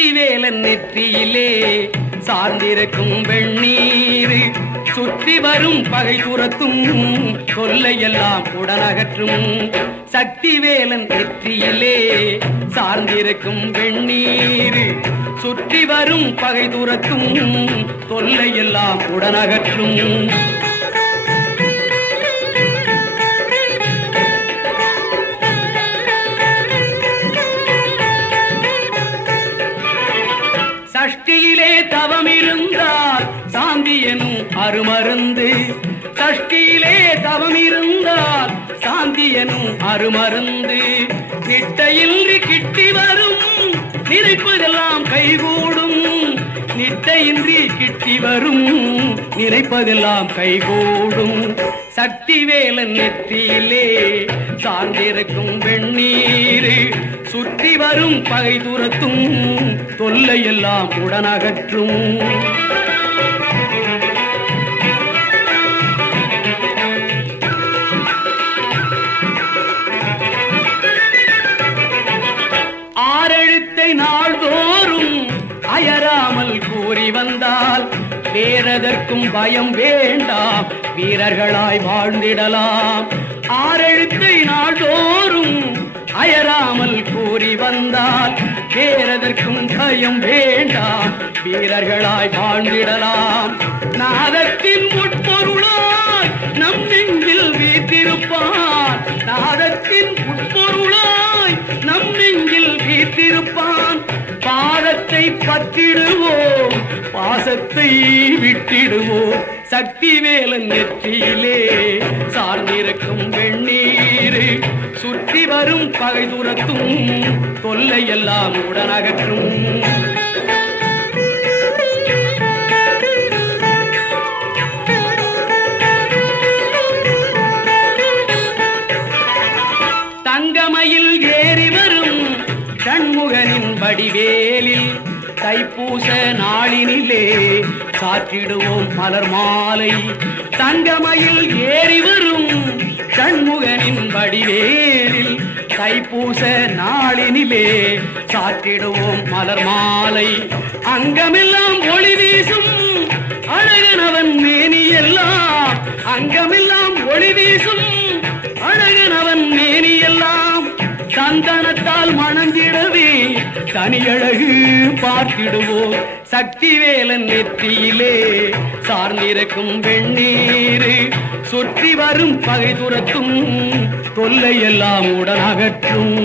சக்தி நெற்றியிலே சார்ந்திருக்கும் வெண்ணீர். சுற்றி வரும் பகை துரத்தும் தொல்லையெல்லாம் உடனகற்றும். சக்திவேலன் நெற்றியிலே சார்ந்திருக்கும் வெண்ணீர். சுற்றி வரும் பகை துரத்தும் தொல்லையெல்லாம் உடனகற்றும். அருமருந்து சஷ்டியிலே தவம் இருந்தால் சாந்தியனும் அருமருந்து. நிட்டையின்றி கிட்டி வரும் நினைப்பதெல்லாம் கைகூடும். நிட்டையின்றி கிட்டி வரும் நினைப்பதெல்லாம் கைகூடும். சக்திவேலன் நெற்றியிலே சார்ந்திருக்கும் வெண்ணீர் சுற்றி வரும் பகை துரத்தும் தொல்லையெல்லாம் உடனகற்றும். நாள்தோறும் அயராமல் கூறி வந்தால் வேறதற்கும் பயம் வேண்டாம் வீரர்களாய் வாழ்ந்திடலாம். ஆரெழுத்தை நாள்தோறும் அயராமல் கூறி வந்தால் வேறதற்கும் பயம் வேண்டாம் வீரர்களாய் வாழ்ந்திடலாம். நாதத்தின் உட்பொருளாய் நம் நெஞ்சில் வீத்திருப்பான் நாதத்தின் உட்பொருளாய் நம் நெஞ்சில் வைத்திருப்பான். பாதத்தை பத்திடுவோம் பாசத்தை விட்டிடுவோம். சக்தி வேலன் நெற்றியிலே சார்ந்திருக்கும் வெண்ணீர் சுற்றி வரும் பகை துரத்தும் தொல்லையெல்லாம் உடனகற்றும். தங்கமயில் ஏ சண்முகனின் வடிவேலில் தைப்பூச நாளினிலே சாற்றிடுவோம் மலர் மாலை. தங்கமயில் ஏறி வரும் சண்முகனின் வடிவேலில் தைப்பூச நாளினிலே சாற்றிடுவோம் மலர் மாலை. அங்கமெல்லாம் ஒளி வீசும் அழகனவன் மே தனியழகு பார்த்திடுவோம். சக்திவேலன் நெற்றியிலே சார்ந்திருக்கும் வெண்ணீர் சுற்றி வரும் பகை துரத்தும் தொல்லையெல்லாம் உடன் அகற்றும்